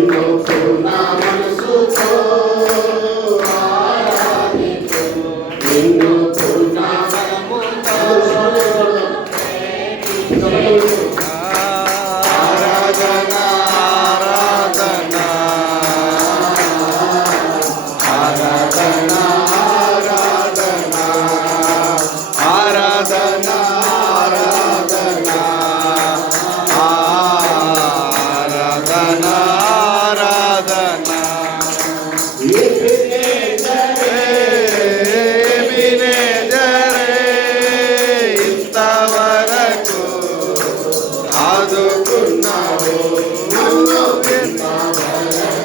Jingle full now.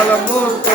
al amor.